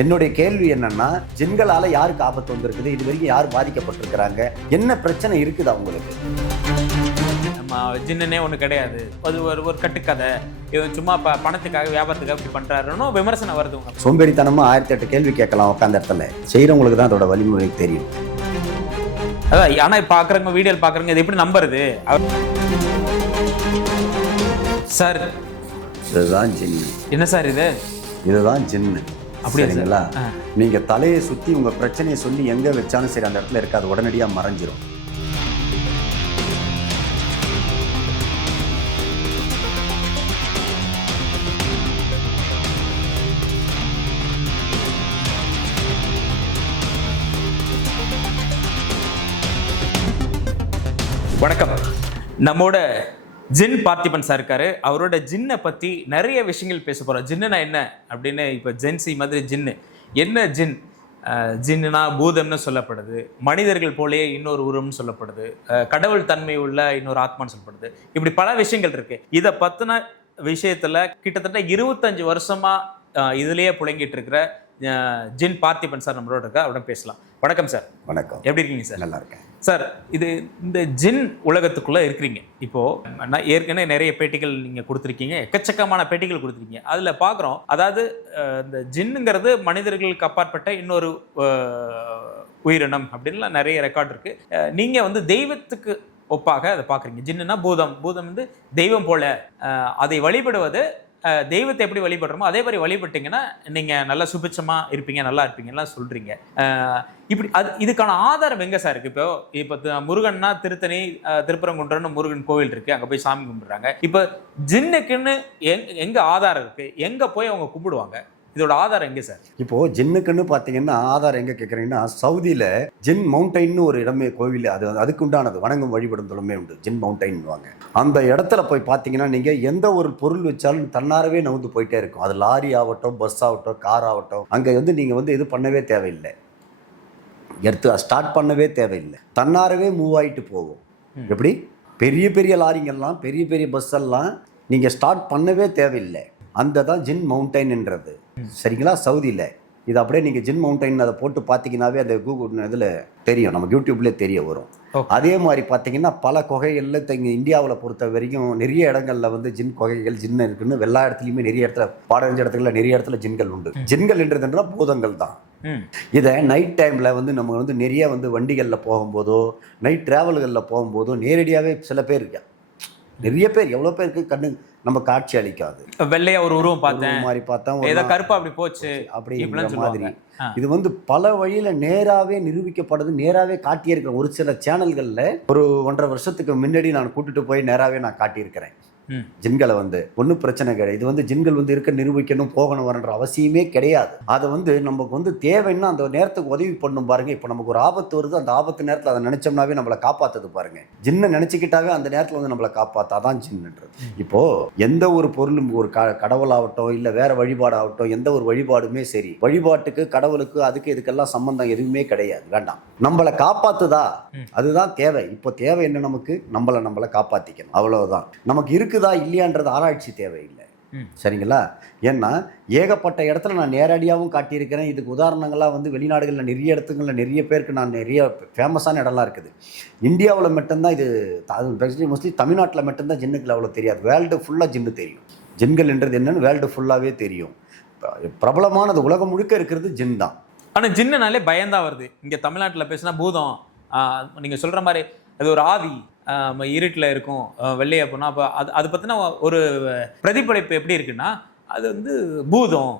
என்னுடைய கேள்வி என்னன்னா, ஜின்களால யாருக்கு ஆபத்து வந்திருக்குது, இது வரைக்கும் யார் பாதிக்கப்பட்டிருக்கிறாங்க, என்ன பிரச்சனை இருக்குது அவங்களுக்கு? நம்ம ஜின்னே ஒண்ணு கிடையாது, அது ஒரு கட்டுக்கதை, இவன் சும்மா பணத்துக்காக வியாபாரத்துக்காக இப்படி பண்றாருன்னு விமர்சனம் வருது. சோம்பேறித்தனமா 1008 கேள்வி கேட்கலாம் உட்காந்த இடத்துல. செய்யறவங்களுக்கு தான் அதோட வலிமுறை தெரியும். அதான், ஆனா பாக்குறவங்க வீடியோ பாக்குறவங்க இது எப்படி நம்புறது சார்? இதுதான் ஜின்னு. என்ன சார் இது? இதுதான் ஜின்னு. அப்படிங்களா? நீங்க தலையை சுத்தி உங்க பிரச்சனையை சொல்லி எங்க வச்சாலும் சரி அந்த இடத்துல இருக்காது, உடனடியா மறைஞ்சிரும். வணக்கம். நம்மோட ஜின் பார்த்திபன் சார் இருக்காரு. அவரோட ஜின்னை பத்தி நிறைய விஷயங்கள் பேச போறோம். ஜின்னுனா என்ன அப்படின்னு இப்போ ஜென்சி மாதிரி ஜின்னு என்ன ஜின்? ஜின்னுனா பூதம்னு சொல்லப்படுது, மனிதர்கள் போலேயே இன்னொரு உருவம்னு சொல்லப்படுது, கடவுள் தன்மை உள்ள இன்னொரு ஆத்மான்னு சொல்லப்படுது. இப்படி பல விஷயங்கள் இருக்கு. இதை பத்தின விஷயத்துல கிட்டத்தட்ட 25 வருஷமா இதுலயே புழங்கிட்டு இருக்கிற ஜின் பார்த்திபன் சார் நம்மளோட இருக்கா. அவரிடம் பேசலாம். வணக்கம் சார். வணக்கம். எப்படி இருக்கீங்க சார்? நல்லா இருக்கேன் சார். இந்த ஜின் உலகத்துக்குள்ள இருக்கிறீங்க. இப்போ நான் ஏற்கனவே நிறைய பேட்டிகள் நீங்க கொடுத்துருக்கீங்க, எக்கச்சக்கமான பேட்டிகள் கொடுத்துருக்கீங்க. அதுல பாக்குறோம், அதாவது இந்த ஜின்னுங்கிறது மனிதர்களுக்கு அப்பாற்பட்ட இன்னொரு உயிரினம் அப்படின்லாம் நிறைய ரெக்கார்ட் இருக்கு. நீங்க வந்து தெய்வத்துக்கு ஒப்பாக அதை பாக்குறீங்க. ஜின்னுனா பூதம், பூதம் வந்து தெய்வம் போல, அதை வழிபடுவது தெய்வத்தை எப்படி வழிபடுறோமோ அதே மாதிரி வழிபட்டீங்கன்னா நீங்க நல்லா சுபிட்சமா இருப்பீங்க, நல்லா இருப்பீங்கலாம் சொல்றீங்க. இப்படி இதுக்கான ஆதாரம் எங்க சார் இருக்கு? இப்போ முருகன்னா திருத்தணி திருப்பரங்குன்றன்னு முருகன் கோவில் இருக்கு, அங்க போய் சாமி கும்பிடுறாங்க. இப்போ ஜின்னுக்குன்னு எங்க ஆதாரம் இருக்கு? எங்க போய் அவங்க கும்பிடுவாங்க? இதோட ஆதாரம் எங்க சார்? இப்போ ஜின்னுக்குன்னு பாத்தீங்கன்னா ஆதாரம் எங்க கேட்குறீங்கன்னா, சவுதியில ஜின் மவுண்டைன்னு ஒரு இடமே கோவில், அதுக்கு உண்டானது வணங்கும் வழிபடும் தலமே உண்டு, ஜின் மவுண்டைன்வாங்க. அந்த இடத்துல போய் பார்த்தீங்கன்னா நீங்க எந்த ஒரு பொருள் வச்சாலும் தன்னாரவே நவுந்து போயிட்டே இருக்கும். அது லாரி ஆகட்டும், பஸ் ஆகட்டும், கார் ஆகட்டும், அங்க வந்து நீங்க வந்து இது பண்ணவே தேவையில்லை, எடுத்து ஸ்டார்ட் பண்ணவே தேவையில்லை, தன்னாரவே மூவ் ஆகிட்டு போகும். எப்படி பெரிய பெரிய லாரிங்கெல்லாம், பெரிய பெரிய பஸ் எல்லாம் நீங்க ஸ்டார்ட் பண்ணவே தேவையில்லை. அந்த தான் ஜின் மவுண்டைன்ன்றது. சரிங்களா? சவுதியில் இது அப்படியே நீங்கள் ஜின் மவுண்டைன் அதை போட்டு பார்த்தீங்கன்னாவே அந்த கூகுள் இதில் தெரியும், நம்ம யூடியூப்லேயே தெரிய வரும். அதே மாதிரி பார்த்தீங்கன்னா பல குகைகளில் இங்கே இந்தியாவில் பொறுத்த வரைக்கும் நிறைய இடங்களில் வந்து ஜின் குகைகள் ஜின்னு இருக்குன்னு எல்லா இடத்துலையுமே நிறைய இடத்துல பாடஞ்ச இடத்துல நிறைய இடத்துல ஜின்கள் உண்டு. ஜின்கள் என்றதுன்னா பூதங்கள் தான். இதை நைட் டைமில் வந்து நம்ம வந்து நிறைய வந்து வண்டிகளில் போகும்போதோ நைட் ட்ராவல்களில் போகும்போதோ நேரடியாகவே சில பேர் இருக்கா, நிறைய பேர், எவ்வளோ பேருக்கு கண்ணு நம்ம காட்சி அளிக்காது. வெள்ளையா ஒரு உருவம் பார்த்தேன் மாதிரி பார்த்தா கருப்பா அப்படி போச்சு அப்படிங்கிற மாதிரி. இது வந்து பல வழியில நேராவே நிரூபிக்கப்படுது, நேராவே காட்டியிருக்கிறேன். ஒரு சில சேனல்கள்ல ஒரு 1.5 வருஷத்துக்கு முன்னாடி நான் கூட்டிட்டு போய் நேராவே நான் காட்டியிருக்கிறேன் ஜின்களை. வந்து ஒன்றும் பிரச்சனை கிடையாது. இது வந்து ஜின்கள் வந்து இருக்க நிரூபிக்கணும் போகணும் வரன்ற அவசியமே கிடையாது. அதை வந்து நமக்கு வந்து தேவைன்னா அந்த நேரத்துக்கு உதவி பண்ணும் பாருங்க. இப்போ நமக்கு ஒரு ஆபத்து வருது, அந்த ஆபத்து நேரத்தில் அதை நினைச்சோம்னாவே நம்மளை காப்பாற்றுது பாருங்க. ஜின்னை நினைச்சுக்கிட்டாவே அந்த நேரத்தில் வந்து நம்மளை காப்பாற்றாதான் ஜின்னுன்றது. இப்போ எந்த ஒரு பொருளும், ஒரு கடவுளாகட்டும் இல்லை வேற வழிபாடாகட்டும், எந்த ஒரு வழிபாடுமே சரி, வழிபாட்டுக்கு கடவுளுக்கு அதுக்கு இதுக்கெல்லாம் சம்பந்தம் எதுவுமே கிடையாது, வேண்டாம். நம்மளை காப்பாத்துதா, அதுதான் தேவை. இப்போ தேவை என்ன? நமக்கு நம்மளை காப்பாத்திக்கணும், அவ்வளவுதான். நமக்கு இருக்குதா இல்லையான்றது ஆராய்ச்சி தேவையில்லை. சரிங்களா? ஏன்னா ஏகப்பட்ட இடத்துல நான் நேரடியாகவும் காட்டியிருக்கிறேன். இதுக்கு உதாரணங்களாக வந்து வெளிநாடுகளில் நிறைய இடத்துங்களில் நிறைய பேருக்கு நான் நிறைய ஃபேமஸான இடம்லாம் இருக்குது. இந்தியாவில் மட்டும்தான் இது, மோஸ்ட்லி தமிழ்நாட்டில் மட்டும்தான் ஜின்னுக்கள் அவ்வளோ தெரியாது. வேர்ல்டு ஃபுல்லாக ஜின்னு தெரியும். ஜின்கள் என்றது என்னன்னு வேர்ல்டு ஃபுல்லாகவே தெரியும். பிரபலமானது உலகம் முழுக்க இருக்கிறது ஜின் தான். ஆனால் ஜின்னுனாலே பயம்தான் வருது. இங்கே தமிழ்நாட்டில் பேசினா பூதம், நீங்கள் சொல்கிற மாதிரி அது ஒரு ஆவி, இருட்டில் இருக்கும், வெள்ளையா போனால். அப்போ அது பற்றின ஒரு பிரதிபலிப்பு எப்படி இருக்குன்னா, அது வந்து பூதம்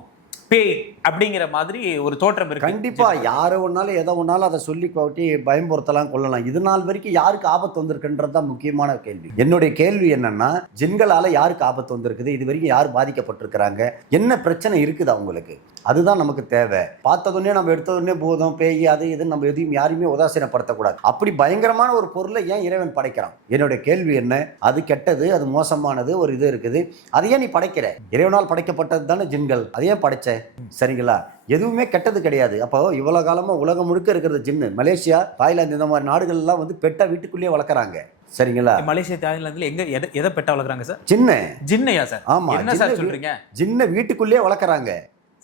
பேய் அப்படிங்கிற மாதிரி ஒரு தோற்றம் இருக்கு. கண்டிப்பா யாரை ஒன்னாலும் எதை ஒன்னாலும் அதை சொல்லி காட்டி பயம்புறுத்தலாம், கொள்ளலாம். இது நாள் வரைக்கும் யாருக்கு ஆபத்து வந்திருக்குன்றது தான் முக்கியமான கேள்வி. என்னுடைய கேள்வி என்னன்னா, ஜின்களால யாருக்கு ஆபத்து வந்திருக்குது, இது வரைக்கும் யார் பாதிக்கப்பட்டிருக்கிறாங்க, என்ன பிரச்சனை இருக்குது அவங்களுக்கு, அதுதான் நமக்கு தேவை. பார்த்ததுன்னே நம்ம எடுத்ததுன்னே பூதம் பேய் அது இது நம்ம எதையும் யாரையுமே உதாசீனப்படுத்தக்கூடாது. அப்படி பயங்கரமான ஒரு பொருளை ஏன் இறைவன் படைக்கிறான்? என்னுடைய கேள்வி என்ன? அது கெட்டது, அது மோசமானது, ஒரு இது இருக்குது, அதையே நீ படைக்கிற? இறைவனால் படைக்கப்பட்டது தானே ஜின்கள், அதையே படைச்ச? சரிங்களா? எதுவுமே கெட்டது கிடையாது. அப்போ இவ்வளவு காலமா உலகம் முழுக்க இருக்கிறது ஜின்னு. மலேசியா, தாய்லாந்து இந்த மாதிரி நாடுகள் எல்லாம் வந்து பெட்டா வீட்டுக்குள்ளேயே வளர்க்குறாங்க. சரிங்களா? மலேசியா, தாய்லாந்துல எங்க எதை பெட்டா வளர்க்குறாங்க சார்? ஜின்னு. ஜின்னையா சார்? ஆமா. என்ன சார் சொல்றீங்க? ஜின்னை வீட்டுக்குள்ளேயே வளர்க்குறாங்க.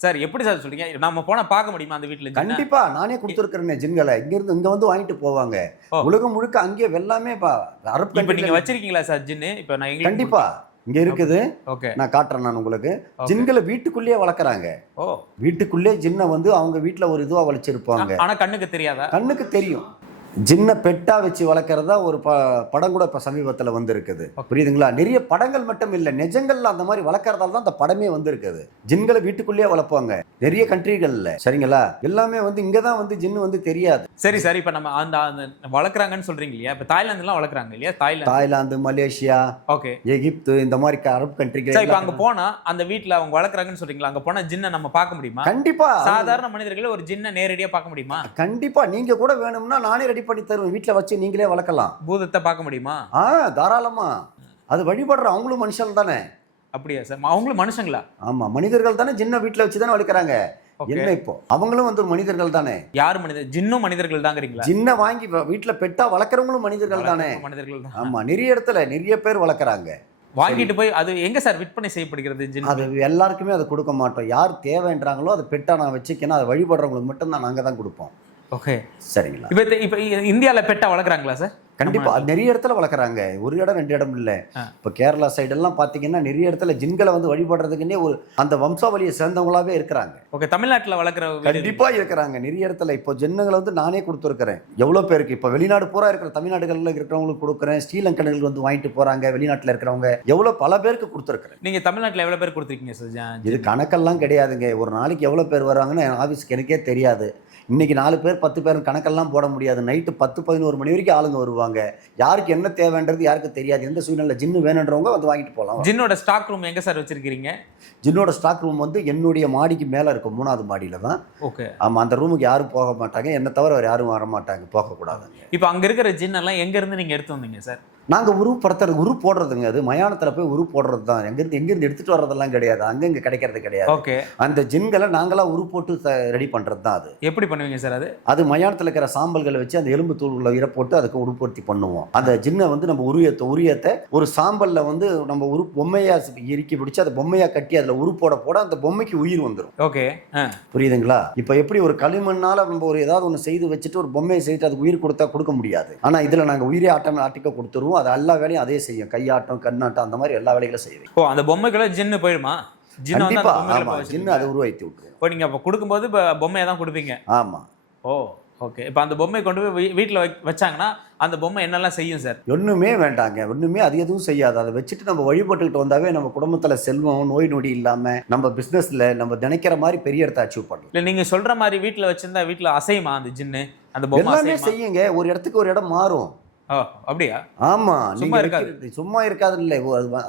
சார் எப்படி சார் சொல்றீங்க? நம்ம போனா பார்க்க முடியுமா அந்த வீட்டுல? கண்டிப்பா நானே கொடுத்துருக்கிறேன் ஜின்களை. இங்க வந்து வாங்கிட்டு போவாங்க. உலகம் முழுக்க அங்கே எல்லாமே அரபு. இப்ப நீங்க வச்சிருக்கீங்களா சார் ஜின்னு? இப்ப நான் கண்டிப்பா இங்க இருக்குது. நான் காட்டுறேன் நான் உங்களுக்கு. ஜின்களை வீட்டுக்குள்ளேயே வளர்க்குறாங்க. வீட்டுக்குள்ளே ஜின்னை வந்து அவங்க வீட்டுல ஒரு இதுவா வளர்ச்சிருப்பாங்க. ஆனா கண்ணுக்கு தெரியாதா? கண்ணுக்கு தெரியும். ஜின்னை பெட்டா வச்சு வளர்க்குறதா ஒரு படம் கூட இப்போ சமீபத்தில் வந்திருக்குது. புரியுதுங்களா? நிறைய படங்கள் மட்டும் இல்லை, நிஜங்கள்ல அந்த மாதிரி வளர்க்குறதால தான் அந்த படமே வந்திருக்குது. ஜின்களை வீட்டுக்குள்ளேயே வளர்ப்பாங்க நிறைய கண்ட்ரிகள்ல. சரிங்களா? எல்லாமே வந்து இங்கே தான் வந்து ஜின்னு வந்து தெரியாது. சரி சரி. இப்போ நம்ம அந்த வளர்க்குறாங்கன்னு சொல்றீங்க இல்லையா? இப்போ தாய்லாந்துலாம் வளர்க்குறாங்க இல்லையா? தாய்லாந்து, மலேசியா, எகிப்து, இந்த மாதிரி அரபு கண்ட்ரிகள். இப்போ அங்கே போனா அந்த வீட்டில் அவங்க வளர்க்குறாங்கன்னு சொல்றீங்களா? அங்கே போனா ஜின்னை நம்ம பார்க்க முடியுமா? கண்டிப்பா. சாதாரண மனிதர்களை ஒரு ஜின்னை நேரடியாக பார்க்க முடியுமா? கண்டிப்பா. நீங்க கூட வேணும்னா நானே ரெடி பண்ணி தருவேன். வீட்டுல வச்சு நீங்களே வளர்க்கலாம். பூதத்தை பார்க்க முடியுமா? தாராளமா. அது வழிபடுற அவங்களும் மனுஷன் தானே. அப்படியா சார்? அவங்களும் மனுஷங்களா? ஆமா, மனிதர்கள் தானே. ஜின்ன வீட்டுல வச்சு தானே வளர்க்குறாங்க. என்ன இப்போ அவங்களும் வந்து மனிதர்கள் தானே. யார் மனிதர்? ஜின்னும் மனிதர்கள் தாங்கிறீங்களா? ஜின்ன வாங்கி வீட்டுல பெட்டா வளர்க்குறவங்களும் மனிதர்கள் தானே. மனிதர்கள் தான். ஆமா, நிறைய இடத்துல நிறைய பேர் வளர்க்குறாங்க. வாங்கிட்டு போய் அது எங்க சார் விற்பனை செய்யப்படுகிறது? அது எல்லாருக்குமே அதை கொடுக்க மாட்டோம். யார் தேவைன்றாங்களோ அதை பெட்டா நான் வச்சுக்கணும், அதை வழிபடுறவங்களுக்கு மட்டும் தான் நாங்கள் தான் கொடுப்போம். ஓகே, சரிங்களா? இப்போ இந்தியாவில் பெட்டா வளர்க்குறாங்களா சார்? கண்டிப்பா. அது நிறைய இடத்துல வளர்க்குறாங்க. ஒரு இடம் ரெண்டு இடம் இல்லை. இப்போ கேரளா சைடெல்லாம் பார்த்தீங்கன்னா நிறைய இடத்துல ஜின்களை வந்து வழிபடுறதுக்குன்னே ஒரு அந்த வம்சாவளியை சேர்ந்தவங்களாவே இருக்கிறாங்க. ஓகே, தமிழ்நாட்டில் வளர்க்குற கண்டிப்பா இருக்கிறாங்க நிறைய இடத்துல. இப்போ ஜின்னுங்களை வந்து நானே கொடுத்துருக்கிறேன். எவ்வளோ பேருக்கு இப்போ வெளிநாடு பூரா இருக்கிற தமிழ்நாடுகளில் இருக்கிறவங்களுக்கு கொடுக்குறேன். ஸ்ரீலங்கர்கள் வந்து வாங்கிட்டு போறாங்க. வெளிநாட்டில் இருக்கிறவங்க எவ்வளோ பல பேருக்கு கொடுத்துருக்குறேன். நீங்க தமிழ்நாட்டில் எவ்வளோ பேர் கொடுத்துருக்கீங்க சார்? இது கணக்கெல்லாம் கிடையாதுங்க. ஒரு நாளைக்கு எவ்வளோ பேர் வராங்கன்னு என் ஆஃபீஸ்க்கு எனக்கே தெரியாது. இன்னைக்கு 4 பேர் 10 பேர் கணக்கெல்லாம் போட முடியாது. நைட்டு 10-11 மணி வரைக்கும் ஆளுங்க வருவாங்க. யாருக்கு என்ன தேவைன்றது யாருக்கு தெரியாது. எந்த சூழ்நிலை ஜின்னு வேணுன்றவங்க வந்து வாங்கிட்டு போகலாம். ஜின்னோட ஸ்டாக் ரூம் எங்க சார் வச்சிருக்கீங்க? ஜின்னோட ஸ்டாக் ரூம் வந்து என்னுடைய மாடிக்கு மேலே இருக்கும், 3வது மாடியில தான். ஓகே. ஆமாம், அந்த ரூமுக்கு யாரும் போக மாட்டாங்க. என்ன தவிர வேறு யாரும் வர மாட்டாங்க, போகக்கூடாதுங்க. இப்போ அங்கே இருக்கிற ஜின்னெல்லாம் எங்கேருந்து நீங்கள் எடுத்து வந்தீங்க சார்? நாங்கள் உரு போடுறதுங்க. அது மயானத்தில் போய் உரு போடுறது தான். எங்கேருந்து எடுத்துகிட்டு வர்றதெல்லாம் கிடையாது. அங்கங்கே கிடைக்கிறது கிடையாது. ஓகே. அந்த ஜின்களை நாங்களாம் உரு போட்டு ரெடி பண்ணுறது தான். அது எப்படி பண்ணுவீங்க சார்? அது மயானத்தில் இருக்கிற சாம்பல்களை வச்சு அந்த எலும்பு தூள்களை இற போட்டு அதுக்கு உருப்பொருத்தி பண்ணுவோம். அந்த ஜின்னை வந்து நம்ம உரியத்தை ஒரு சாம்பலில் வந்து நம்ம பொம்மையா இறுக்கி பிடிச்சி அதை பொம்மையா கட்டி அதில் உரு போட அந்த பொம்மைக்கு உயிர் வந்துடும். ஓகே, புரியுதுங்களா? இப்போ எப்படி ஒரு களிமண்ணால் நம்ம ஒரு ஏதாவது ஒன்று செய்து வச்சுட்டு ஒரு பொம்மையை செய்துட்டு அதுக்கு உயிர் கொடுக்க முடியாது. ஆனால் இதில் நாங்கள் உயிரே ஆட்டோமேட்டிக்காக கொடுத்துருவோம். அது எல்லா வேலையும் அதே செய்யும். கையாட்டம், கண்ணாட்டம், அந்த மாதிரி எல்லா வேலைகளும் செய்யும். அந்த பொம்மைக்குள்ள ஜின்னு போயிடுமா? ஜின்னு அதை உருவாக்கி விட்டுருவோம். இப்போ நீங்க அப்போ கொடுக்கும்போது பொம்மையை தான் கொடுப்பீங்க? ஆமா. ஓகே. இப்போ அந்த பொம்மை கொண்டு போய் வீட்டில் வச்சாங்கன்னா அந்த பொம்மை என்னெல்லாம் செய்யும் சார்? ஒன்றுமே வேண்டாங்க. ஒன்றுமே அது எதுவும் செய்யாது. அதை வச்சுட்டு நம்ம வழிபட்டுக்கிட்டு வந்தாவே நம்ம குடும்பத்தில் செல்வம், நோய் நொடி இல்லாமல் நம்ம பிஸ்னஸில் நம்ம நினைக்கிற மாதிரி பெரிய இடத்த அச்சீவ் பண்ணலாம். இல்லை, நீங்கள் சொல்கிற மாதிரி வீட்டில் வச்சிருந்தா வீட்டில் அசையுமா அந்த ஜின்னு? அந்த பொம்மை எல்லாமே செய்யுங்க. ஒரு இடத்துக்கு ஒரு இடம் மாறும். அப்படியா? ஆமா, சும்மா இருக்காது. சும்மா இருக்காது இல்லை.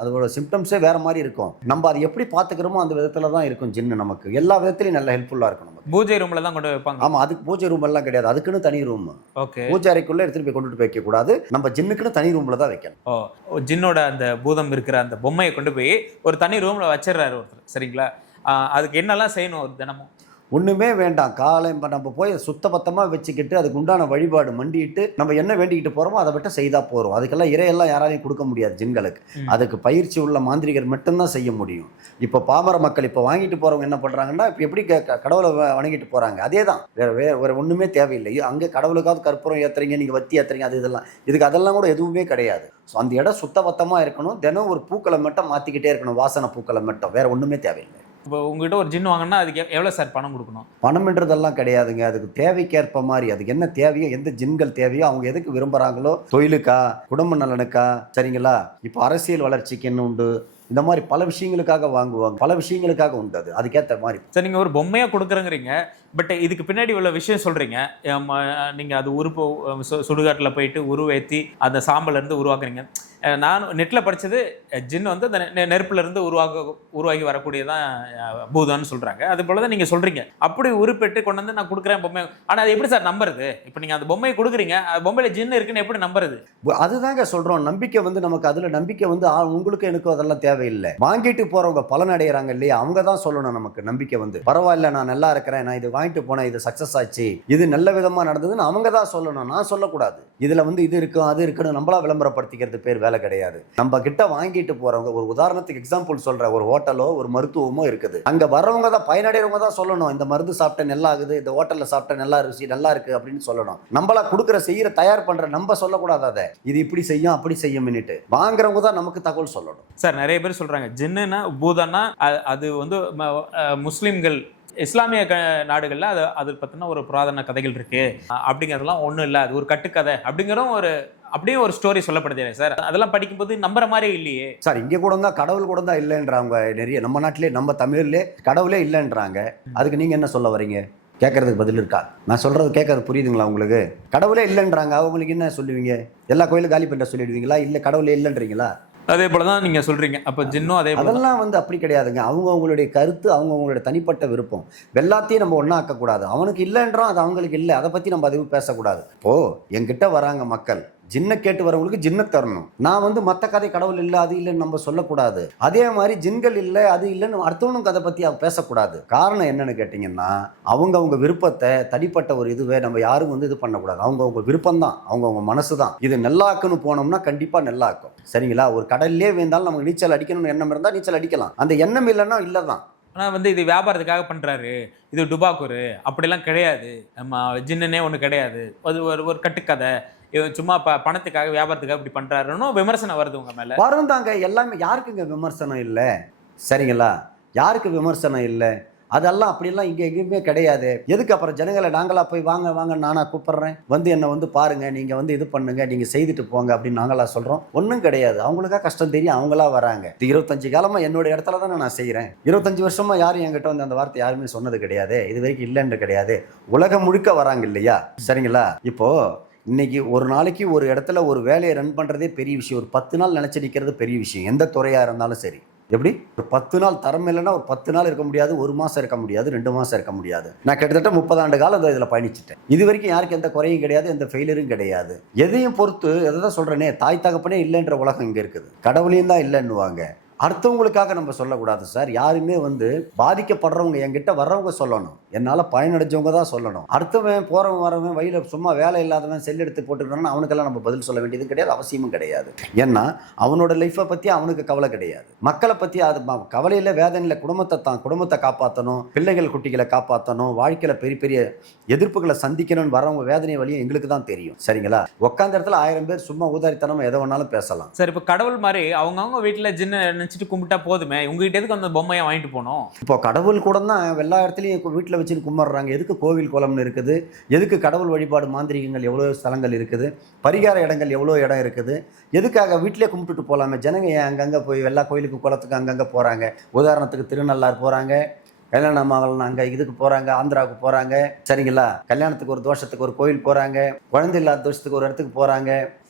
அதோட சிம்டம்ஸே வேற மாதிரி இருக்கும். நம்ம அதை எப்படி பாத்துக்கிறோமோ அந்த விதத்துல தான் இருக்கும் ஜின்னு. நமக்கு எல்லா விதத்திலையும் நல்ல ஹெல்ப்ஃபுல்லா இருக்கும். நமக்கு பூஜை ரூம்ல தான் கொண்டு வைப்பாங்க. ஆமா, அதுக்கு பூஜை ரூம் எல்லாம் கிடையாது. அதுக்குன்னு தனி ரூம். ஓகே. பூஜை அறைக்குள்ள எடுத்துட்டு போய் கொண்டுட்டு வைக்க கூடாது. நம்ம ஜின்னுக்குன்னு தனி ரூம்ல தான் வைக்கணும். ஜின்னோட அந்த பூதம் இருக்கிற அந்த பொம்மையை கொண்டு போய் ஒரு தனி ரூம்ல வச்சிடறாரு ஒருத்தர். சரிங்களா? அதுக்கு என்னெல்லாம் செய்யணும் ஒரு தினமும்? ஒன்றுமே வேண்டாம். காலை நம்ம போய் சுத்தபத்தமாக வச்சுக்கிட்டு அதுக்கு உண்டான வழிபாடு மண்டிட்டு நம்ம என்ன வேண்டிக்கிட்டு போகிறோமோ அதை மட்டும் செய்தால் போகிறோம். அதுக்கெல்லாம் இறையெல்லாம் யாராலையும் கொடுக்க முடியாது ஜின்களுக்கு. அதுக்கு பயிற்சி உள்ள மாந்திரிகர் மட்டும்தான் செய்ய முடியும். இப்போ பாமர மக்கள் இப்போ வாங்கிட்டு போகிறவங்க என்ன பண்ணுறாங்கன்னா, இப்போ எப்படி கடவுளை வணங்கிட்டு போகிறாங்க, அதே தான். வேறு ஒன்றுமே தேவையில்லை. அங்கே கடவுளுக்காவது கற்பூரம் ஏற்றுறீங்க, நீங்கள் வத்தி ஏற்றுறீங்க, இதெல்லாம் இதுக்கு அதெல்லாம் கூட எதுவுமே கிடையாது. ஸோ அந்த இடம் சுத்தபத்தமாக இருக்கணும். தினம் ஒரு பூக்களை மட்டும் மாற்றிக்கிட்டே இருக்கணும், வாசனை பூக்களை மட்டும். வேறு ஒன்றுமே தேவையில்லை. இப்போ உங்ககிட்ட ஒரு ஜின் வாங்கினா அதுக்கு எவ்வளோ சார் பணம் கொடுக்கணும்? பணம்ன்றதெல்லாம் கிடையாதுங்க. அதுக்கு தேவைக்கேற்ப மாதிரி, அதுக்கு என்ன தேவையோ, எந்த ஜின்கள் தேவையோ, அவங்க எதுக்கு விரும்புகிறாங்களோ, தொழிலுக்கா, குடும்ப நலனுக்கா, சரிங்களா? இப்போ அரசியல் வளர்ச்சிக்கு என்ன உண்டு, இந்த மாதிரி பல விஷயங்களுக்காக வாங்குவாங்க. பல விஷயங்களுக்காக உண்டு. அதுக்கேற்ற மாதிரி. சார், நீங்கள் ஒரு பொம்மையாக கொடுக்குறேங்கிறீங்க. பட் இதுக்கு பின்னாடி உள்ள விஷயம் சொல்கிறீங்க. நீங்கள் அது சுடுகாட்டில் போயிட்டு உருவேற்றி அந்த சாம்பலேருந்து உருவாக்குறீங்க. நான் நெட்டில் படித்தது ஜின் வந்து அந்த நெருப்புலேருந்து உருவாகி வரக்கூடியதான் பூதம்னு சொல்கிறாங்க. அது போல தான் நீங்கள் சொல்கிறீங்க. அப்படி உருப்பெட்டு கொண்டு வந்து நான் கொடுக்குறேன் பொம்மை. ஆனால் அது எப்படி சார் நம்புறது? இப்போ நீங்கள் அந்த பொம்மையை கொடுக்குறீங்க, பொம்மையில் ஜின் இருக்குன்னு எப்படி நம்புறது? அதுதாங்க சொல்கிறோம். நம்பிக்கை வந்து நமக்கு அதில் நம்பிக்கை வந்து உங்களுக்கு எனக்கும் அதெல்லாம் தேவையில்லை. வாங்கிட்டு போகிறவங்க பலன் அடைகிறாங்க இல்லையா, அவங்க தான் சொல்லணும் நமக்கு. நம்பிக்கை வந்து பரவாயில்ல, நான் நல்லா இருக்கிறேன், நான் இது வாங்கிட்டு போனேன், இது சக்ஸஸ் ஆச்சு, இது நல்ல விதமாக நடந்ததுன்னு அவங்க தான் சொல்லணும். நான் சொல்லக்கூடாது. இதில் வந்து இது இருக்கும் அது இருக்குன்னு நம்மளா விளம்பரப்படுத்திக்கிறது பேர் வேலை வேலை கிடையாது. நம்ம கிட்ட வாங்கிட்டு போறவங்க, ஒரு உதாரணத்துக்கு எக்ஸாம்பிள் சொல்ற, ஒரு ஹோட்டலோ ஒரு மருத்துவமோ இருக்குது, அங்க வர்றவங்க தான், பயனடைறவங்க தான் சொல்லணும் இந்த மருந்து சாப்பிட்ட நல்லா ஆகுது, இந்த ஹோட்டல்ல சாப்பிட்ட நல்லா ருசி நல்லா இருக்கு அப்படின்னு சொல்லணும். நம்மளா கொடுக்குற செய்யற தயார் பண்ற நம்ம சொல்லக்கூடாது அதை, இது இப்படி செய்யும் அப்படி செய்யும்னுட்டு. வாங்குறவங்க தான் நமக்கு தகவல் சொல்லணும். சார் நிறைய பேர் சொல்றாங்க ஜின்னுனா பூதம்னா அது வந்து முஸ்லிம்கள் இஸ்லாமிய நாடுகள்ல அது பத்தின ஒரு புராதன கதைகள் இருக்கு அப்படிங்கறதெல்லாம் ஒண்ணும் இல்ல, அது ஒரு கட்டுக்கதை அப்படிங்கிற அப்படியே ஒரு ஸ்டோரி சொல்லப்படுது சார். அதெல்லாம் படிக்கும்போது நம்புற மாதிரி இல்லையே சார். இங்க கூட தான் கடவுள் கூட தான் இல்லைன்றாங்க நிறைய, நம்ம நாட்டிலே நம்ம தமிழ்லே கடவுளே இல்லைன்றாங்க. அதுக்கு நீங்க என்ன சொல்ல வரீங்க? கேட்கறதுக்கு பதில் இருக்கா? நான் சொல்றது கேட்கறது புரியுதுங்களா உங்களுக்கு? கடவுளே இல்லைன்றாங்க, அவங்களுக்கு என்ன சொல்லுவீங்க? எல்லா கோயிலும் காலி பண்ண சொல்லிடுவீங்களா? இல்ல கடவுளே இல்லைன்றீங்களா? அதே போலதான் நீங்க சொல்றீங்க. அப்ப ஜின்னும் அதே போல. அதெல்லாம் வந்து அப்படி கிடையாதுங்க. அவங்களுடைய கருத்து, அவங்களுடைய தனிப்பட்ட விருப்பம், எல்லாத்தையும் நம்ம ஒண்ணா ஆக்கக்கூடாது. அவனுக்கு இல்லைன்றோம், அது அவங்களுக்கு இல்லை, அதை பத்தி நம்ம அதுவும் பேசக்கூடாது. இப்போ என்கிட்ட வராங்க மக்கள், ஜின்னை கேட்டு வரவங்களுக்கு ஜின்னை தரணும். நான் வந்து மற்ற கதை கடவுள் இல்லை அது இல்லைன்னு நம்ம சொல்லக்கூடாது. அதே மாதிரி ஜின்கள் இல்லை அது இல்லைன்னு அடுத்தவனுக்கு அதை பற்றி பேசக்கூடாது. காரணம் என்னன்னு கேட்டிங்கன்னா, அவங்க விருப்பத்தை, தனிப்பட்ட ஒரு இதுவே நம்ம யாரும் வந்து இது பண்ணக்கூடாது. அவங்க விருப்பம் தான், அவங்க மனசு தான். இது நெல்லாக்குன்னு போனோம்னா கண்டிப்பாக நெல்லாக்கும். சரிங்களா? ஒரு கடல்லே வேந்தாலும் நமக்கு நீச்சல் அடிக்கணும்னு எண்ணம் இருந்தால் நீச்சல் அடிக்கலாம். அந்த எண்ணம் இல்லைன்னா இல்லை தான். ஆனால் வந்து இது வியாபாரத்துக்காக பண்ணுறாரு, இது டுபாக்கூரு அப்படிலாம் கிடையாது. நம்ம ஜின்னுனே ஒன்று கிடையாது, அது ஒரு கட்டுக்கதை, சும்மா பணத்துக்காக வியாபாரத்துக்காக இப்படி பண்றாருன்னு விமர்சனம் வருது உங்க மேல. வரும் தாங்க. எல்லாமே யாருக்குங்க விமர்சனம் இல்லை? சரிங்களா? யாருக்கு விமர்சனம் இல்லை? அதெல்லாம் அப்படிலாம் இங்கே எங்கேயுமே கிடையாது. எதுக்கு அப்புறம் ஜனங்களை நாங்களா போய் வாங்க வாங்க நானா கூப்பிட்றேன், வந்து என்னை வந்து பாருங்க, நீங்கள் வந்து இது பண்ணுங்க, நீங்கள் செய்துட்டு போங்க அப்படின்னு நாங்களா சொல்கிறோம்? ஒன்றும் கிடையாது. அவங்களுக்கா கஷ்டம் தெரியும், அவங்களா வராங்க. 25 காலமாக என்னோட இடத்துல தானே நான் செய்கிறேன். 25 வருஷமாக யாரும் என்கிட்ட வந்து அந்த வார்த்தை யாருமே சொன்னது கிடையாது, இது வரைக்கும் இல்லைன்னு கிடையாது. உலகம் முழுக்க வராங்க இல்லையா? சரிங்களா? இப்போ இன்னைக்கு ஒரு நாளைக்கு ஒரு இடத்துல ஒரு வேலையை ரன் பண்ணுறதே பெரிய விஷயம். ஒரு 10 நாள் நினச்சி நிற்கிறது பெரிய விஷயம், எந்த துறையாக இருந்தாலும் சரி. எப்படி ஒரு 10 நாள் தரம் இல்லைன்னா ஒரு 10 நாள் இருக்க முடியாது, 1 மாதம் இருக்க முடியாது, 2 மாதம் இருக்க முடியாது. நான் கிட்டத்தட்ட 30 ஆண்டு காலம் இதில் பயணிச்சிட்டேன். இது வரைக்கும் யாருக்கு எந்த குறையும் கிடையாது, எந்த ஃபெயிலியரும் கிடையாது. எதையும் பொறுத்து எதை தான் சொல்கிறேனே, தாய் தகப்பனே இல்லைன்ற உலகம் இங்கே இருக்குது. கடவுளையும் தான் இல்லைன்னுவாங்க. அடுத்தவங்களுக்காக நம்ம சொல்லக்கூடாது சார். யாருமே வந்து பாதிக்கப்படுறவங்க என்கிட்ட வர்றவங்க சொல்லணும், என்னால் பயனடைஞ்சவங்க தான் சொல்லணும். அடுத்தவன் போகிறவன் வரவன் வழியில் சும்மா வேலை இல்லாதவன் செல் எடுத்து போட்டுக்கிறான்னு அவனுக்கெல்லாம் நம்ம பதில் சொல்ல வேண்டியது கிடையாது, அவசியமும் கிடையாது. ஏன்னா அவனோட லைஃப்பை பற்றி அவனுக்கு கவலை கிடையாது, மக்களை பற்றி அது கவலையில் வேதனையில் குடும்பத்தை காப்பாற்றணும், பிள்ளைகள் குட்டிகளை காப்பாற்றணும், வாழ்க்கையில் பெரிய பெரிய எதிர்ப்புகளை சந்திக்கணும்னு வரவங்க வேதனை வழியும் எங்களுக்கு தான் தெரியும். சரிங்களா? உட்காந்த இடத்துல 1000 பேர் சும்மா ஊதாரித்தனம் எதை வேணாலும் பேசலாம். சார் இப்போ கடவுள் மாதிரி அவங்கவுங்க வீட்டில் ஜின்ன நினைச்சிட்டு கும்பிட்டா போதுமே, உங்ககிட்ட எதுக்கு அந்த பொம்மையை வாங்கிட்டு போனோம்? இப்போ கடவுள் கூட தான் எல்லா இடத்துலையும் வீட்டில் வச்சுட்டு கும்பிட்றாங்க. எதுக்கு கோவில் குளம்னு இருக்குது? எதுக்கு கடவுள் வழிபாடு மாந்திரிகங்கள் எவ்வளோ ஸ்தலங்கள் இருக்குது? பரிகார இடங்கள் எவ்வளோ இடம் இருக்குது? எதுக்காக வீட்டிலே கும்பிட்டுட்டு போகலாமே? ஜனங்க ஏன் அங்கங்கே போய் எல்லா கோயிலுக்கு குளத்துக்கு அங்கங்கே போகிறாங்க? உதாரணத்துக்கு திருநள்ளாறு போகிறாங்க, கல்யாண மகள் அங்கே இதுக்கு போகிறாங்க, ஆந்திராவுக்கு போகிறாங்க. சரிங்களா? கல்யாணத்துக்கு ஒரு தோஷத்துக்கு ஒரு கோயில் போகிறாங்க, குழந்தை இல்லாத தோஷத்துக்கு ஒரு இடத்துக்கு போகிறாங்க.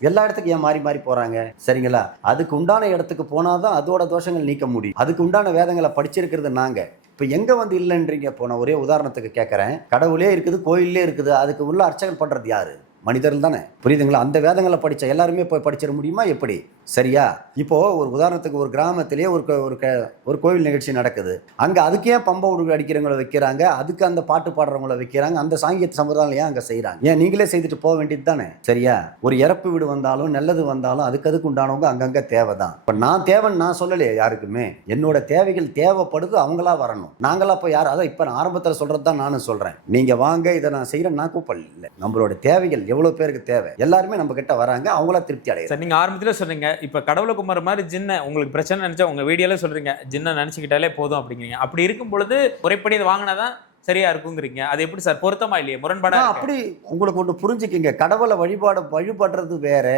எல்லா இடத்துக்கும் ஏன் மாறி மாறி போகிறாங்க? சரிங்களா? அதுக்கு உண்டான இடத்துக்கு போனால் தான் அதோட தோஷங்கள் நீக்க முடியும். அதுக்கு உண்டான வேதங்களை படிச்சிருக்கிறது நாங்கள். இப்போ எங்கே வந்து இல்லைன்றீங்க? போன ஒரே உதாரணத்துக்கு கேட்குறேன். கடவுளே இருக்குது, கோயிலே இருக்குது, அதுக்கு உள்ள அர்ச்சகர் பண்ணுறது யாரு? மனிதர்கள் தானே. புரியுதுங்களா? அந்த வேதங்களை படித்த எல்லாருமே போய் படிச்சிட முடியுமா? எப்படி? சரியா? இப்போ ஒரு உதாரணத்துக்கு ஒரு கிராமத்திலேயே ஒரு கோவில் நிகழ்ச்சி நடக்குது. அங்கே அதுக்கு ஏன் பம்பை உடுகு அடிக்கிறவங்களை வைக்கிறாங்க, அதுக்கு அந்த பாட்டு பாடுறவங்கள வைக்கிறாங்க, அந்த சாங்கிய சம்பிரதாயம் ஏன் அங்கே செய்கிறாங்க? ஏன் நீங்களே செய்துட்டு போக வேண்டியது தானே? சரியா? ஒரு இறப்பு வீடு வந்தாலும் நல்லது வந்தாலும் அதுக்கு உண்டானவங்க அங்கங்கே தேவை தான். இப்போ நான் தேவைன்னு நான் சொல்லலையே யாருக்குமே. என்னோட தேவைகள் தேவைப்படுது, அவங்களா வரணும். நாங்களா போய் யார்? அதான் இப்போ நான் ஆரம்பத்தில் சொல்கிறது தான் நானும் சொல்கிறேன். நீங்கள் வாங்க இதை நான் செய்கிறேன் நான் கூப்பிடல. நம்மளோட தேவைகள் எவ்வளோ பேருக்கு தேவை, எல்லாருமே நம்ம கிட்ட வராங்க, அவங்களா திருப்தி அடையும். சார் நீங்கள் ஆரம்பத்தில் சொன்னீங்க இப்போ கடவுளை குமார் மாதிரி ஜின்னை உங்களுக்கு பிரச்சனை நினச்சா உங்கள் வீடியோவில் சொல்கிறீங்க ஜின்னை நினச்சிக்கிட்டாலே போதும் அப்படிங்கிறீங்க. அப்படி இருக்கும் பொழுது முறைப்படி அதை வாங்கினாதான் சரியா இருக்குங்கிறீங்க. அது எப்படி சார்? பொருத்தமா இல்லையே, முரண்பாடா? அப்படி உங்களுக்கு ஒன்று புரிஞ்சுக்கிங்க. கடவுளை வழிபடுறது வேற,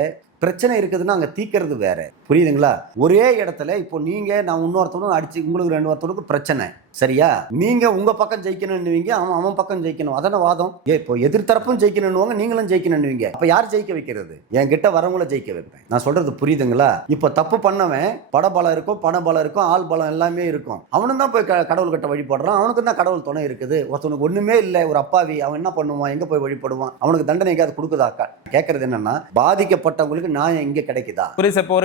பிரச்சனை இருக்குதுன்னா அங்கே தீக்கிறது வேற. புரியுதுங்களா? ஒரே இடத்துல இப்போ நீங்கள் நான் இன்னொருத்தனும் அடிச்சு உங்களுக்கு 2 ஒருத்தனுக்கு பிரச்சனை, சரியா? நீங்க உங்க பக்கம் ஜெயிக்கணும்னுவீங்க, அவன் பக்கம் ஜெயிக்கணும், அதான வாதம். இப்போ எதிர்த்தரப்பும் ஜெயிக்கணும்னுவாங்க, நீங்களும் ஜெயிக்கணும்னுவீங்க. அப்ப யார் ஜெயிக்க வைக்கிறது? என்கிட்ட வரவங்கள ஜெயிக்க வைப்பேன். நான் சொல்றது புரியுதுங்களா? இப்போ தப்பு பண்ணவன் படபலம் இருக்கும், பணபலம் இருக்கும், ஆள் பலம் எல்லாமே இருக்கும், அவனும் தான் போய் கடவுள் கிட்ட வழிபடுறான். அவனுக்கு தான் கடவுள் துணை இருக்குது. ஒருத்தனுக்கு ஒண்ணுமே இல்லை, ஒரு அப்பாவி, அவன் என்ன பண்ணுவான்? எங்க போய் வழிபடுவான்? அவனுக்கு தண்டனை எங்கேயாவது கொடுக்குதாக்கா? கேட்கறது என்னன்னா, பாதிக்கப்பட்டவங்களுக்கு நியாயம் இங்கே கிடைக்குதா? புரியுது. இப்போ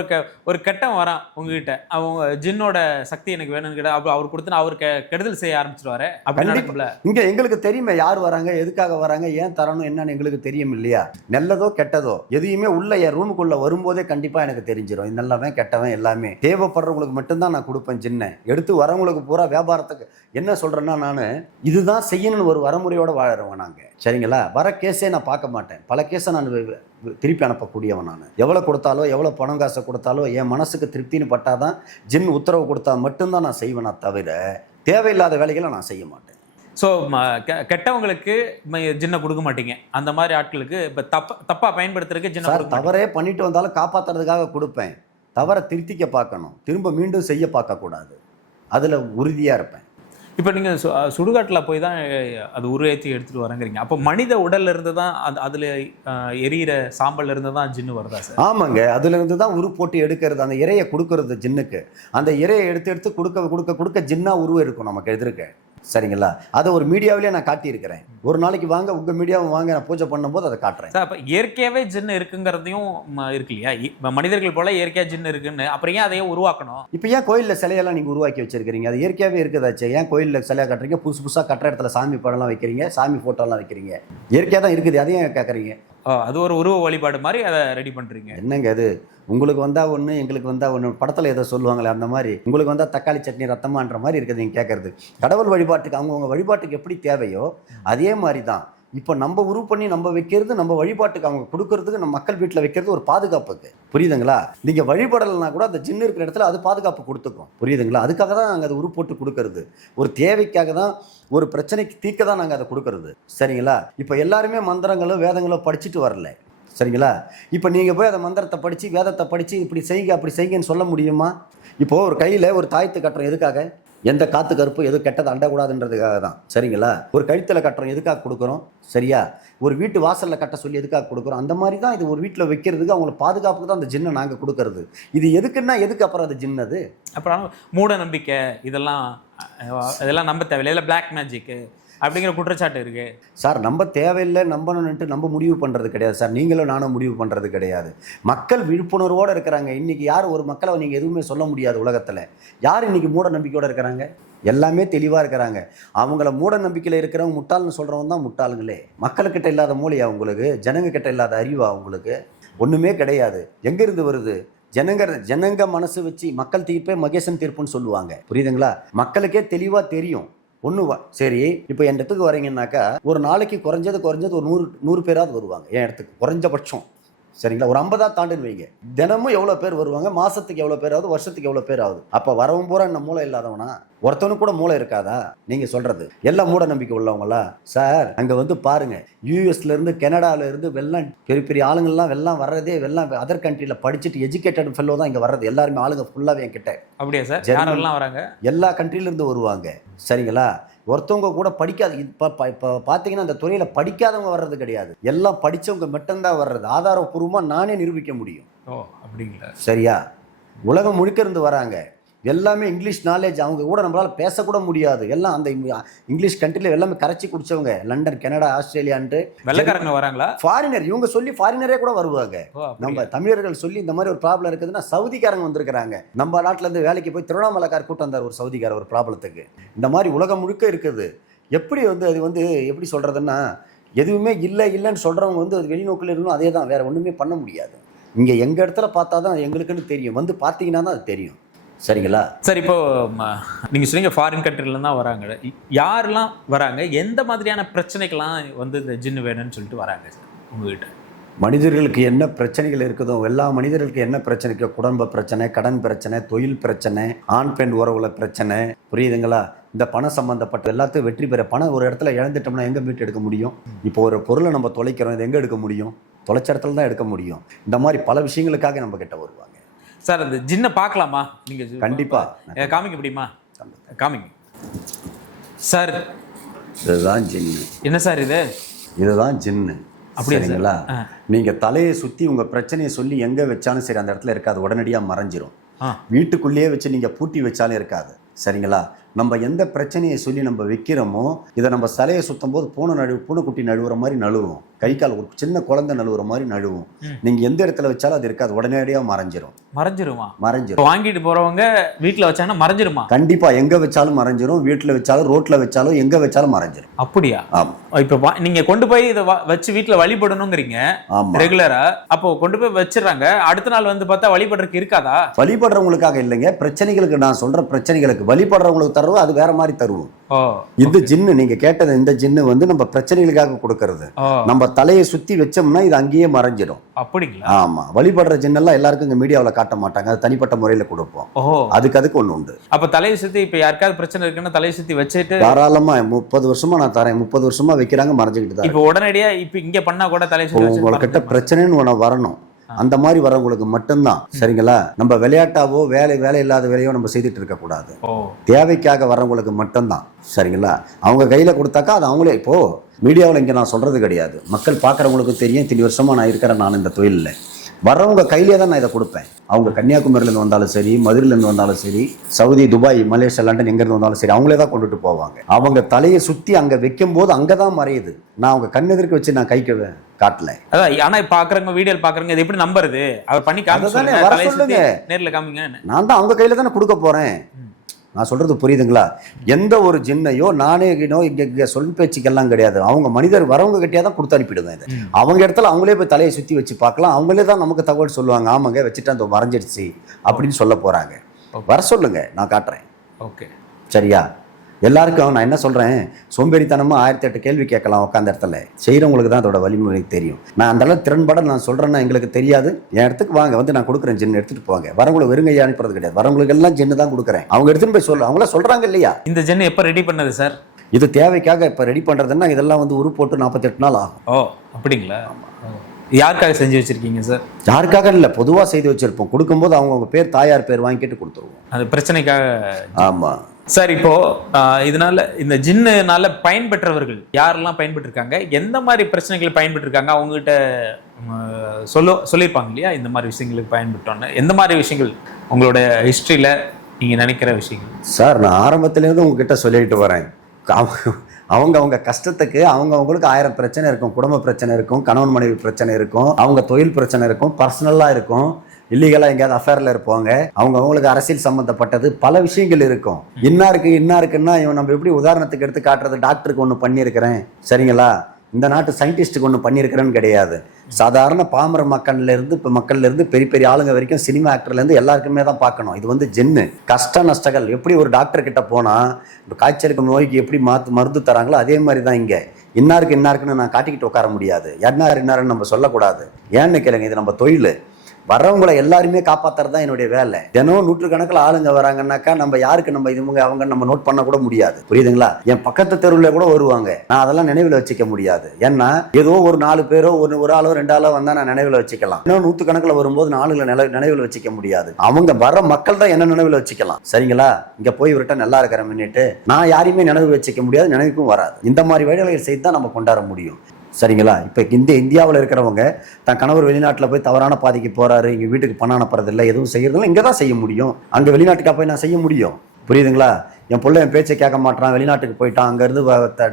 ஒரு கெட்டம் வரான் உங்ககிட்ட, அவங்க ஜின்னோட சக்தி எனக்கு வேணும்னு கேட்டா அவர் கொடுத்து அவர் கெடுதல் செய்ய ஆரம்பிச்சிருவாரு. அப்படி இங்க எங்களுக்கு தெரியுமே யார் வராங்க, எதுக்காக வராங்க, ஏன் தரணும் என்னன்னு எங்களுக்கு தெரியும் இல்லையா? நல்லதோ கெட்டதோ எதையுமே உள்ள என் ரூமுக்குள்ள வரும்போதே கண்டிப்பா எனக்கு தெரிஞ்சிடும். இது நல்லவன் கெட்டவன் எல்லாமே. தேவைப்படுறவங்களுக்கு மட்டும்தான் நான் கொடுப்பேன் ஜின்னை. எடுத்து வரவங்களுக்கு பூரா வியாபாரத்துக்கு என்ன சொல்றேன்னா, நான் இதுதான் செய்யணும்னு ஒரு வரமுறையோட வாழறவங்க நாங்க. சரிங்களா? வர கேஸே நான் பார்க்க மாட்டேன். பல கேஸை நான் திருப்பி அனுப்பக்கூடியவன். நான் எவ்வளோ கொடுத்தாலோ எவ்வளோ பணம் காசை கொடுத்தாலோ என் மனசுக்கு திருப்தின்னு பட்டாதான் ஜின் உத்தரவு கொடுத்தா மட்டும்தான் நான் செய்வேனா தவிர தேவையில்லாத வேலைகளை நான் செய்ய மாட்டேன். ஸோ கெட்டவங்களுக்கு ஜின்னை கொடுக்க மாட்டீங்க, அந்த மாதிரி ஆட்களுக்கு இப்போ தப்பாக பயன்படுத்துறதுக்கு ஜின்னை தவறே பண்ணிட்டு வந்தாலும் காப்பாற்றுறதுக்காக கொடுப்பேன். தவறை திருத்திக்க பார்க்கணும், திரும்ப மீண்டும் செய்ய பார்க்கக்கூடாது. அதில் உறுதியாக இருப்பேன். இப்போ நீங்கள் சுடுகாட்டில் போய் தான் அது உருவேற்றி எடுத்துகிட்டு வரங்கிறீங்க. அப்போ மனித உடல்ல இருந்து தான் அதில் எரியிற சாம்பல்ல இருந்து தான் ஜின்னு வருதா சார்? ஆமாங்க, அதுலேருந்து தான் உரு போட்டு எடுக்கிறது, அந்த இறையை கொடுக்கறது ஜின்னுக்கு. அந்த இறையை எடுத்து கொடுக்க ஜின்னா உருவம் இருக்கும் நமக்கு எதிர்க்க. சரிங்களா? அதை ஒரு மீடியாவிலே நான் காட்டியிருக்கிறேன். ஒரு நாளைக்கு வாங்க, உங்கள் மீடியாவை வாங்க, நான் பூஜை பண்ணும்போது அதை காட்டுறேன். சார், அப்போ இயற்கையாகவே ஜின்னு இருக்குங்கிறதையும் இருக்கு இல்லையா? மனிதர்கள் போல இயற்கையாக ஜின்னு இருக்குன்னு, அப்புறம் ஏன் அதையே உருவாக்கணும்? இப்போ ஏன் கோயிலில் சிலையெல்லாம் நீங்கள் உருவாக்கி வச்சிருக்கிறீங்க? அது இயற்கையாகவே இருக்குதாச்சு. ஏன் கோயிலில் சிலையாக கட்டுறீங்க? புதுசாக கட்டுற இடத்துல சாமி படம்லாம் வைக்கிறீங்க, சாமி ஃபோட்டோலாம் வைக்கிறீங்க. இயற்கையாக தான் இருக்குது, அதையும் கேட்குறீங்க. அது ஒரு உருவ வழிபாடு மாதிரி அதை ரெடி பண்ணுறீங்க. என்னங்க அது? உங்களுக்கு வந்தால் ஒன்று, எங்களுக்கு வந்தால் ஒன்று. படத்தில் ஏதோ சொல்லுவாங்களே அந்த மாதிரி, உங்களுக்கு வந்தால் தக்காளி சட்னி ரத்தமான்ற மாதிரி இருக்குது நீங்கள் கேட்குறது. கடவுள் வழிபாட்டுக்கு அவங்கவுங்க வழிபாட்டுக்கு எப்படி தேவையோ அதே மாதிரி தான். இப்போ நம்ம உருவ பண்ணி நம்ம வைக்கிறது, நம்ம வழிபாட்டுக்கு அவங்க கொடுக்கறதுக்கு, நம்ம மக்கள் வீட்டில் வைக்கிறது ஒரு பாதுகாப்புக்கு. புரியுதுங்களா? நீங்கள் வழிபடலைன்னா கூட அந்த ஜின்னு இருக்கிற இடத்துல அது பாதுகாப்பு கொடுத்துக்கும். புரியுதுங்களா? அதுக்காக தான் நாங்கள் அதை உரு போட்டு கொடுக்கறது. ஒரு தேவைக்காக தான், ஒரு பிரச்சனைக்கு தீர்க்க தான் நாங்கள் அதை கொடுக்கறது. சரிங்களா? இப்போ எல்லாருமே மந்திரங்களோ வேதங்களோ படிச்சுட்டு வரல. சரிங்களா? இப்போ நீங்கள் போய் அந்த மந்திரத்தை படித்து வேதத்தை படித்து இப்படி செய்யுங்க அப்படி செய்யுங்கன்னு சொல்ல முடியுமா? இப்போது ஒரு கையில் ஒரு தாயத்து கட்டுறோம் எதுக்காக? எந்த காற்று கருப்பு எது கெட்டது அண்டக்கூடாதுன்றதுக்காக தான். சரிங்களா? ஒரு கழுத்தில் கட்டுறோம் எதுக்காக கொடுக்குறோம்? சரியா? ஒரு வீட்டு வாசலில் கட்ட சொல்லி எதுக்காக கொடுக்குறோம்? அந்த மாதிரி தான் இது ஒரு வீட்டில் வைக்கிறதுக்கு, அவங்கள பாதுகாப்புக்கு தான் அந்த ஜின்னை நாங்கள் கொடுக்கறது. இது எதுக்குன்னா எதுக்கு அப்புறம் அது ஜின்னது? அப்புறம் மூட நம்பிக்கை இதெல்லாம் நம்ப தேவையில்லை, இல்லை பிளாக் மேஜிக்கு அப்படிங்கிற குற்றச்சாட்டு இருக்கு சார். நம்ம தேவையில்லை நம்பணும்னுட்டு நம்ம முடிவு பண்ணுறது கிடையாது சார். நீங்களும் நானும் முடிவு பண்ணுறது கிடையாது. மக்கள் விழிப்புணர்வோடு இருக்கிறாங்க. இன்றைக்கி யார் ஒரு மக்களை நீங்கள் எதுவுமே சொல்ல முடியாது உலகத்தில். யார் இன்றைக்கி மூட நம்பிக்கையோடு இருக்கிறாங்க? எல்லாமே தெளிவாக இருக்கிறாங்க. அவங்கள மூட நம்பிக்கையில் இருக்கிறவங்க முட்டாள்னு சொல்கிறவங்க தான் முட்டாளுங்களே. மக்கள்கிட்ட இல்லாத மூளையா உங்களுக்கு? ஜனங்கக்கிட்ட இல்லாத அறிவா உங்களுக்கு? ஒன்றுமே கிடையாது. எங்கேருந்து வருது? ஜனங்க மனசு வச்சு மக்கள் தீர்ப்பே மகேசன் தீர்ப்புன்னு சொல்லுவாங்க. புரியுதுங்களா? மக்களுக்கே தெளிவாக தெரியும். சரி, இப்போ என் இடத்துக்கு வரீங்கன்னாக்கா ஒரு நாளைக்கு குறைஞ்சது ஒரு 100 பேராவது வருவாங்க என் இடத்துக்கு, குறைஞ்சபட்சம். சரிங்களா? ஒரு 50 தாண்டுன்னு வைங்க. தினமும் எவ்வளோ பேர் வருவாங்க? மாதத்துக்கு எவ்வளோ பேர் ஆகுது? வருஷத்துக்கு எவ்வளோ பேர் ஆகுது? அப்போ வரவும் பூரா என்ன மூளை இல்லாதவனா? ஒருத்தவனுக்கு கூட மூளை இருக்காதா? நீங்கள் சொல்கிறது எல்லாம் மூட நம்பிக்கை உள்ளவங்களா? சார், அங்கே வந்து பாருங்கள், யூஎஸ்லேருந்து கனடாவிலேருந்து வெள்ளம் பெரிய பெரிய ஆளுங்கள்லாம் வெள்ளம் வர்றதே அதர் கண்ட்ரியில் படிச்சுட்டு எஜுகேட்டட் ஃபெல்லோ தான் இங்கே வர்றது. எல்லாருமே ஆளுங்க ஃபுல்லாகவே என்கிட்ட. அப்படியே சார்? யாரெல்லாம் வராங்க? எல்லா கண்ட்ரிலேருந்து வருவாங்க. சரிங்களா? ஒருத்தவங்க கூட படிக்காது. இப்போ பார்த்தீங்கன்னா அந்த துறையில் படிக்காதவங்க வர்றது கிடையாது. எல்லாம் படித்தவங்க மட்டும்தான் வர்றது. ஆதாரப்பூர்வமாக நானே நிரூபிக்க முடியும். ஓ, அப்படிங்களா? சரியா? உலகம் முழுக்க இருந்து வராங்க. எல்லாமே இங்கிலீஷ் நாலேஜ். அவங்க கூட நம்மளால் பேசக்கூட முடியாது. எல்லாம் அந்த இங்கிலீஷ் கண்ட்ரியில் எல்லாமே கரைச்சி குடிச்சவங்க. லண்டன், கனடா, ஆஸ்திரேலியான்ட்டு வெள்ளைக்காரங்க வராங்களா? ஃபாரினர். இவங்க சொல்லி ஃபாரினரே கூட வருவாங்க. நம்ம தமிழர்கள் சொல்லி இந்த மாதிரி ஒரு ப்ராப்ளம் இருக்குதுன்னா சவுதிக்காரங்க வந்திருக்கிறாங்க. நம்ம நாட்டிலேருந்து வேலைக்கு போய் திருவண்ணாமலைக்கார் கூட்டம் வந்தார் ஒரு சவுதிக்கார ஒரு ப்ராப்ளத்துக்கு. இந்த மாதிரி உலகம் முழுக்க இருக்குது. எப்படி அது எப்படி சொல்கிறதுன்னா, எதுவுமே இல்லைன்னு சொல்கிறவங்க அது வெளிநோக்கில் இருக்கணும். அதே தான், வேறு ஒன்றுமே பண்ண முடியாது. இங்கே எங்கள் இடத்துல பார்த்தா தான் எங்களுக்குன்னு தெரியும். பார்த்தீங்கன்னா தான் அது தெரியும். சரிங்களா? சார், இப்போ நீங்கள் சொன்னீங்க ஃபாரின் கண்ட்ரிலேருந்து தான் வராங்க. யாரெல்லாம் வராங்க? எந்த மாதிரியான பிரச்சனைக்கெல்லாம் இந்த ஜின்னு வேணும்னு சொல்லிட்டு வராங்க சார் உங்ககிட்ட? மனிதர்களுக்கு என்ன பிரச்சனைகள் இருக்குதோ எல்லா மனிதர்களுக்கு என்ன பிரச்சனைக்கு, குடும்ப பிரச்சனை, கடன் பிரச்சனை, தொழில் பிரச்சனை, ஆண் பெண் உறவுல பிரச்சனை. புரியுதுங்களா? இந்த பணம் சம்மந்தப்பட்ட எல்லாத்தையும் வெற்றி பெற. பணம் ஒரு இடத்துல இழந்துட்டோம்னா எங்கே மீட்டு எடுக்க முடியும்? இப்போ ஒரு பொருளை நம்ம தொலைக்கிறோம், இது எங்கே எடுக்க முடியும்? தொலைச்ச இடத்துல தான் எடுக்க முடியும். இந்த மாதிரி பல விஷயங்களுக்காக நம்ம கிட்ட வருவாங்க. சார், அந்த ஜின்னை பார்க்கலாமா? நீங்கள் கண்டிப்பாக காமிக்க முடியுமா? காமிங்க சார். இதுதான் ஜின்னு. என்ன சார் இது? இதுதான் ஜின்னு. அப்படிங்களா? நீங்கள் தலையை சுற்றி உங்கள் பிரச்சனையை சொல்லி எங்கே வச்சாலும் சரி அந்த இடத்துல இருக்காது, உடனடியாக மறைஞ்சிரும். வீட்டுக்குள்ளேயே வச்சு நீங்கள் பூட்டி வச்சாலும் இருக்காது. சரிங்களா? நம்ம எந்த பிரச்சனையை சொல்லி நம்ம வைக்கிறோமோ, இதை நம்ம தலையை சுற்றும் போது பூனைக்குட்டி நழுவுற மாதிரி நழுவும். கை கால் ஒரு சின்ன குழந்தை நழுவுற மாதிரி நழுவும். நீங்க எந்த இடத்துல வச்சாலும் அது இருக்காது, உடனடியா மறைஞ்சிரும். மறைஞ்சிரும். வாங்கிட்டு போறவங்க வீட்டுல வச்சாங்கன்னா மறைஞ்சிருமா? கண்டிப்பா, எங்க வச்சாலும் மறைஞ்சிரும். வீட்டுல வச்சாலும், ரோட்ல வச்சாலும், எங்க வச்சாலும் மறைஞ்சிரும். அப்படியா? ஆமா. இப்ப நீங்க கொண்டு போய் இதை வச்சு வீட்டுல வழிபடணுங்கிறீங்க ரெகுலரா. அப்போ கொண்டு போய் வச்சிடறாங்க, அடுத்த நாள் வந்து பார்த்தா வழிபடுறதுக்கு இருக்காதா? வழிபடுறவங்களுக்காக இல்லைங்க, பிரச்சனைகளுக்கு. நான் சொல்ற பிரச்சனைகளுக்கு வழிபடுறவங்களுக்கு தருவோம், அது வேற மாதிரி தருவோம். இது ஜின்னு, நீங்க கேட்டது இந்த ஜின்னு வந்து நம்ம பிரச்சனைகளுக்காக கொடுக்கறது. நம்ம தலையை சுத்தி வச்சோம்னா இது அங்கேயே மறைஞ்சிடும். அப்படிங்களா? ஆமா. வழிபடுற ஜின்னெல்லாம் எல்லாருக்கும் இங்க மீடியாவில காட்ட மாட்டாங்க, அது தனிப்பட்ட முறையில கொடுப்போம். அதுக்கு ஒண்ணு உண்டு. அப்ப தலையை சுத்தி இப்ப யாருக்காவது பிரச்சனை இருக்குன்னா தலையை சுத்தி வச்சுட்டு தாராளமா 30 வருஷமா நான் தரேன். 30 வருஷமா வைக்கிறாங்க, மறைஞ்சுக்கிட்டு தான். இப்ப உடனடியா இப்ப இங்க பண்ணா கூட தலையை சுத்தி உங்ககிட்ட பிரச்சனைன்னு ஒண்ணு வரணும், அந்த மாதிரி வரவங்களுக்கு மட்டும்தான். சரிங்களா? நம்ம விளையாட்டாவோ வேலை இல்லாத வேலையோ நம்ம செய்துட்டு இருக்க கூடாது. தேவைக்காக வரவங்களுக்கு மட்டும்தான். சரிங்களா? அவங்க கையில கொடுத்தாக்கா அது அவங்களே. இப்போ மீடியாவில் இங்க நான் சொல்றது கிடையாது, மக்கள் பாக்குறவங்களுக்கு தெரியும். 3 வருஷமா நான் இருக்கிறேன் நான் இந்த தொழிலில். வர்றவங்க கையிலே தான் நான் இதை கொடுப்பேன். அவங்க கன்னியாகுமரியிலேருந்து வந்தாலும் சரி, மதுரையிலேருந்து வந்தாலும் சரி, சவுதி, துபாய், மலேசியா, லண்டன் எங்கேருந்து வந்தாலும் சரி, அவங்களே தான் கொண்டுட்டு போவாங்க. அவங்க தலையை சுற்றி அங்கே வைக்கும் போது அங்கே தான் மறையுது. நான் அவங்க கண்ணெதிர்க்க வச்சு நான் கைக்கு காட்டல. அதான். ஆனா பாக்குறவங்க, வீடியோ பாக்குறவங்க இது எப்படி நம்புறது? அவர் பண்ணி காமிங்க, நேர்ல காமிங்க. நான் தான் அவங்க கையில தானே கொடுக்க போறேன். நான் சொல்றது புரியுதுங்களா? எந்த ஒரு ஜின்னையோ நானே இங்க சொல் பேச்சுக்கெல்லாம் கிடையாது. அவங்க மனிதர் வரவங்க கிட்டே தான் கொடுத்து அனுப்பிடுவேன். இது அவங்க இடத்துல அவங்களே போய் தலையை சுத்தி வச்சு பார்க்கலாம். அவங்களே தான் நமக்கு தகவல் சொல்லுவாங்க. ஆமாங்க வச்சுட்டு அந்த மறைஞ்சிடுச்சு அப்படின்னு சொல்ல போறாங்க. வர சொல்லுங்க, நான் காட்டுறேன். ஓகே, சரியா? எல்லாருக்கும் நான் என்ன சொல்றேன், சோம்பேறித்தனமா 1008 கேள்வி கேட்கலாம் உட்காந்த இடத்துல. செய்யறவங்களுக்கு தான் அதோட வலிமுறை தெரியும். நான் அந்த அளவு திறன்பட நான் சொல்றேன்னா எங்களுக்கு தெரியாது. என் இடத்துக்கு வாங்க, வந்து நான் கொடுக்குறேன் ஜின்னு, எடுத்துட்டு போவாங்க. வரவங்களை வெறுங்கையா அனுப்புறது கிடையாது, வரவங்களுக்கு எல்லாம் ஜின்னு தான் கொடுக்குறேன். அவங்க எடுத்துட்டு போய் சொல்ல, அவங்கள சொல்றாங்க இல்லையா? இந்த ஜின்னு எப்ப ரெடி பண்ணது சார்? இது தேவைக்காக இப்ப ரெடி பண்றதுன்னா இதெல்லாம் வந்து உரு போட்டு 48 நாள் ஆகும். ஓ, அப்படிங்களா? யாருக்காக செஞ்சு வச்சிருக்கீங்க சார்? யாருக்காக இல்லை, பொதுவாக செய்து வச்சிருப்போம். கொடுக்கும்போது அவங்க பேர், தாயார் பேர் வாங்கிட்டு கொடுத்துருவோம். அது பிரச்சனைக்காக. ஆமா சார். இப்போ இதனால, இந்த ஜின்னுனால பயன்பெற்றவர்கள் யாரெல்லாம் பயன்பெற்றிருக்காங்க, எந்த மாதிரி பிரச்சனைகள் பயன்பெற்றிருக்காங்க, அவங்ககிட்ட சொல்லியிருப்பாங்க இல்லையா இந்த மாதிரி விஷயங்களுக்கு பயன்பெற்றோன்னு? எந்த மாதிரி விஷயங்கள் உங்களோட ஹிஸ்டரியில நீங்க நினைக்கிற விஷயங்கள்? சார், நான் ஆரம்பத்திலேருந்து உங்ககிட்ட சொல்லிட்டு வரேன். அவங்க கஷ்டத்துக்கு அவங்களுக்கு 1000 பிரச்சனை இருக்கும். குடும்ப பிரச்சனை இருக்கும், கணவன் மனைவி பிரச்சனை இருக்கும், அவங்க தொழில் பிரச்சனை இருக்கும், பர்சனலா இருக்கும், இல்லீகலா எங்கேயாவது அஃபேர்ல இருப்பாங்க, அவங்களுக்கு அரசியல் சம்பந்தப்பட்டது பல விஷயங்கள் இருக்கும். இன்னாருக்குன்னா இவன் நம்ம எப்படி உதாரணத்துக்கு எடுத்து காட்டுறது, டாக்டருக்கு ஒன்று பண்ணியிருக்கிறேன், சரிங்களா, இந்த நாட்டு சயின்டிஸ்ட்டுக்கு ஒன்று பண்ணியிருக்கிறேன்னு கிடையாது. சாதாரண பாமர மக்கள்ல இருந்து பெரிய பெரிய ஆளுங்க வரைக்கும், சினிமா ஆக்டர்ல இருந்து எல்லாருக்குமே தான் பார்க்கணும். இது வந்து ஜின்னு. கஷ்ட நஷ்டங்கள் எப்படி ஒரு டாக்டர் கிட்ட போனா காய்ச்சலுக்கு நோய்க்கு எப்படி மருந்து தராங்களோ அதே மாதிரி தான் இங்க. இன்னாருக்குன்னு நான் காட்டிக்கிட்டு உட்கார முடியாது. இன்னாருன்னு நம்ம சொல்லக்கூடாது. ஏன்னு கேளுங்க, இது நம்ம தொழில். வரவங்களை எல்லாருமே காப்பாத்துறது தான் என்னுடைய வேலை. தினம் 100கணக்கில் ஆளுங்க வராங்கன்னாக்கா நம்ம யாருக்கு நம்ம இதுவங்க அவங்க நம்ம நோட் பண்ண கூட முடியாது. புரியுதுங்களா? என் பக்கத்து தெருவில் கூட வருவாங்க, நான் அதெல்லாம் நினைவில் வச்சுக்க முடியாது. ஏன்னா ஏதோ ஒரு 4 பேரோ ஒரு ஆளோ 2 ஆளோ வந்தா நான் நினைவில் வச்சுக்கலாம். இன்னும் 100கணக்கில் வரும்போது 4 நினைவில் வச்சுக்க முடியாது. அவங்க வர மக்கள் தான் என்ன நினைவில் வச்சுக்கலாம். சரிங்களா? இங்க போய் இவர்கிட்ட நல்லா இருக்கிற மின்னிட்டு நான் யாரையுமே நினைவு வச்சுக்க முடியாது, நினைவுக்கும் வராது. இந்த மாதிரி வேலைகள் செய்து தான் நம்ம கொண்டாட முடியும். சரிங்களா? இப்போ இந்தியாவில் இருக்கிறவங்க தன் கணவர் வெளிநாட்டில் போய் தவறான பாதைக்கு போறாரு, இங்கே வீட்டுக்கு பணம் அனுப்புறதில்லை, எதுவும் செய்யறதில்லை, இங்கே தான் செய்ய முடியும். அங்கே வெளிநாட்டுக்காக போய் நான் செய்ய முடியும். புரியுதுங்களா? என் பிள்ளை என் பேச்சை கேட்க மாட்டான், வெளிநாட்டுக்கு போயிட்டான், அங்கேருந்து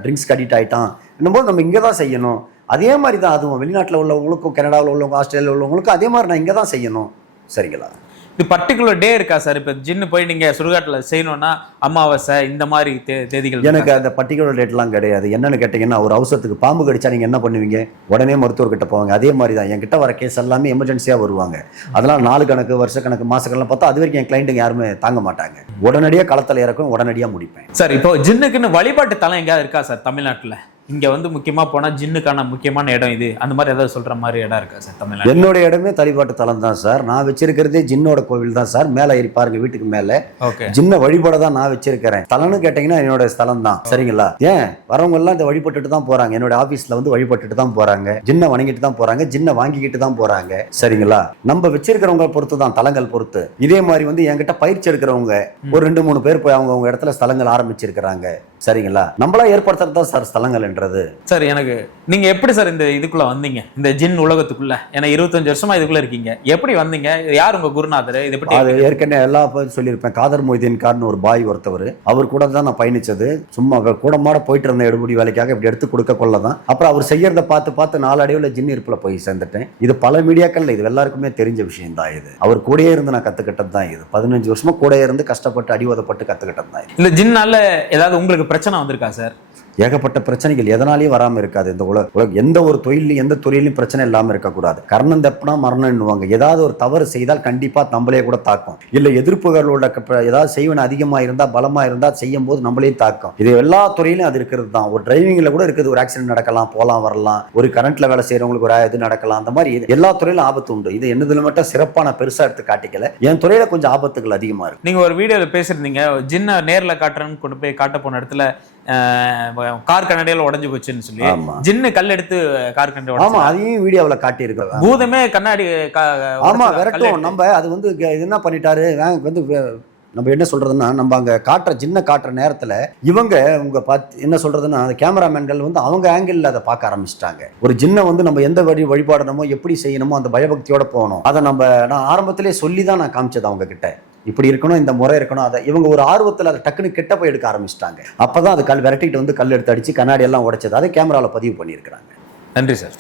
ட்ரிங்க்ஸ் அடிக்ட் ஆகிட்டான் என்னும்போது நம்ம இங்கே தான் செய்யணும். அதே மாதிரி தான் அதுவும் வெளிநாட்டில் உள்ளவங்களுக்கும், கனடாவில் உள்ளவங்க, ஆஸ்திரேலியாவில் உள்ளவங்களுக்கும் அதே மாதிரி நான் இங்கே தான் செய்யணும். சரிங்களா? இது பர்டிகுலர் டே இருக்கா சார்? இப்போ ஜின்னு போய் நீங்க சுடுகாட்டில் செய்யணும்னா அமாவாசை இந்த மாதிரி தேதிகள்? எனக்கு அந்த பர்டிகுலர் டேட்லாம் கிடையாது. என்னன்னு கேட்டீங்கன்னா, ஒரு அவசரத்துக்கு பாம்பு கடிச்சா நீங்க என்ன பண்ணுவீங்க? உடனே மருத்துவர்கிட்ட போவாங்க. அதே மாதிரி தான் என்கிட்ட வர கேஸ் எல்லாமே எமர்ஜென்சியா வருவாங்க. அதெல்லாம் நாள் கணக்கு, வருஷ கணக்கு, மாசக்கணக்கு பார்த்தா அது வரைக்கும் என் கிளைண்ட்டுங்க யாருமே தாங்க மாட்டாங்க. உடனடியாக களத்தில் இறக்கும், உடனடியாக முடிப்பேன். சார், இப்போ ஜின்னுக்குன்னு வழிபாட்டு தலம் எங்கேயாவது இருக்கா சார் தமிழ்நாட்டில்? இங்க வந்து முக்கியமா போனா ஜின்னுக்கான முக்கியமான இடம் இது, அந்த மாதிரி ஏதாவது சொல்ற மாதிரி இடம் இருக்கா சார் தமிழ்நாடு? என்னோட இடமே வழிபாட்டு தலம் தான் சார். நான் வச்சிருக்கிறதே ஜின்னோட கோவில் தான் சார். மேல ஏறி பாருங்க, வீட்டுக்கு மேல ஜின்ன வழிபாட தான் நான் வச்சிருக்கிறேன். தலம்னு கேட்டீங்கன்னா என்னோட ஸ்தலம் தான். சரிங்களா? ஏன் வரவங்க எல்லாம் இந்த வழிபட்டுட்டு தான் போறாங்க. என்னோட ஆபீஸ்ல வந்து வழிபட்டுட்டு தான் போறாங்க, ஜின்ன வணங்கிட்டு தான் போறாங்க, ஜின்ன வாங்கிக்கிட்டு தான் போறாங்க. சரிங்களா? நம்ம வச்சிருக்கிறவங்க பொறுத்து தான், தலங்கள் பொறுத்து. இதே மாதிரி வந்து என்கிட்ட பயிற்சி எடுக்கிறவங்க ஒரு 2-3 பேர் போய் அவங்க இடத்துல ஸ்தலங்கள் ஆரம்பிச்சிருக்கிறாங்க. சரிங்களா? நம்மளா ஏற்படுத்துறது தான் சார் ஸ்தலங்கள்ன்றது. சார் எனக்கு நீங்க எப்படி சார் இந்த இதுக்குள்ள வந்தீங்க, இந்த ஜின் உலகத்துக்குள்ள? ஏன்னா 25 வருஷமா இதுக்குள்ள இருக்கீங்க, எப்படி வந்தீங்க? யார் உங்க குருநாதர்? இதை பற்றி அது ஏற்கனவே எல்லா சொல்லியிருப்பேன். காதர் மொய்தீன் கார்னு ஒரு பாய் ஒருத்தவர், அவர் கூட தான் நான் பயணிச்சது. சும்மா கூட மாட போயிட்டு இருந்த எடுபடி வேலைக்காக இப்படி எடுத்து கொடுக்க கொள்ளதான். அப்புறம் அவர் செய்யறத பார்த்து நாளடைவில் ஜின் இருப்புல போய் சேர்ந்துட்டேன். இது பல மீடியாக்கள்ல இது எல்லாருக்குமே தெரிஞ்ச விஷயம் தான். இது அவர் கூடயே இருந்து நான் கத்துக்கிட்டது தான். இது 15 வருஷமா கூட இருந்து கஷ்டப்பட்டு அடிவதப்பட்டு கத்துக்கிட்டது தான். இந்த ஜின்னால ஏதாவது உங்களுக்கு பிரச்சனை வந்திருக்கா சார்? ஏகப்பட்ட பிரச்சனைகள் எதனாலேயும் வராமல் இருக்காது. இந்த உலக எந்த ஒரு தொழிலையும் எந்த தொழிலையும் பிரச்சனை இல்லாமல் இருக்கக்கூடாது. கர்ணம் தப்புனா மரணம்னுவாங்க. ஏதாவது ஒரு தவறு செய்தால் கண்டிப்பாக நம்மளே கூட தாக்கும். இல்லை எதிர்ப்புகளோட ஏதாவது செய்வன அதிகமாக இருந்தால் பலமாக இருந்தால் செய்யும் போது நம்மளே தாக்கும். இது எல்லா துறையிலும் அது இருக்கிறது தான். ஒரு டிரைவிங்கில் கூட இருக்குது. ஒரு ஆக்சிடென்ட் நடக்கலாம், போகலாம் வரலாம். ஒரு கரண்ட்ல வேலை செய்யறவங்களுக்கு ஒரு இது நடக்கலாம். அந்த மாதிரி எல்லா துறையிலும் ஆபத்து உண்டு. இது என்னதுல மட்டும் சிறப்பான பெருசா எடுத்து காட்டிக்கல. என் துறையில கொஞ்சம் ஆபத்துகள் அதிகமாக இருக்கு. நீங்க ஒரு வீடியோல பேசிருந்தீங்க, ஜின்ன நேர்ல காட்டுறேன்னு கொண்டு போய் காட்ட போன இடத்துல கார் கண்ணாடியில உடஞ்சு போச்சுன்னு சொல்லி ஜின்னு கல் எடுத்து கார் கண்ணாடி. ஆமா, அதையும் வீடியோல காட்டி இருக்கு. பூதமே கண்ணாடி. ஆமா, விரட்டும். நம்ம அது வந்து என்ன பண்ணிட்டாரு வந்து நம்ம என்ன சொல்றதுன்னா, நம்ம அங்க ஜின்ன காட்டுற நேரத்துல இவங்க என்ன சொல்றதுன்னா, அந்த கேமராமேன்கள் வந்து அவங்க ஆங்கிள் அதை பார்க்க ஆரம்பிச்சிட்டாங்க. ஒரு ஜின்ன வந்து நம்ம எந்த வழிபாடணுமோ எப்படி செய்யணுமோ அந்த பயபக்தியோட போகணும். அதை நான் ஆரம்பத்திலே சொல்லி தான் நான் காமிச்சது அவங்க கிட்ட. இப்படி இருக்கணும், இந்த முறை இருக்கணும். அதை இவங்க ஒரு ஆர்வத்தில் அதை டக்குன்னு கிட்ட போய் எடுக்க ஆரம்பிச்சிட்டாங்க. அப்பதான் அது விரட்டிட்டு வந்து கல் எடுத்து அடிச்சு கண்ணாடி எல்லாம் உடைச்சது. அதை கேமராவில் பதிவு பண்ணியிருக்கிறாங்க. நன்றி சார்.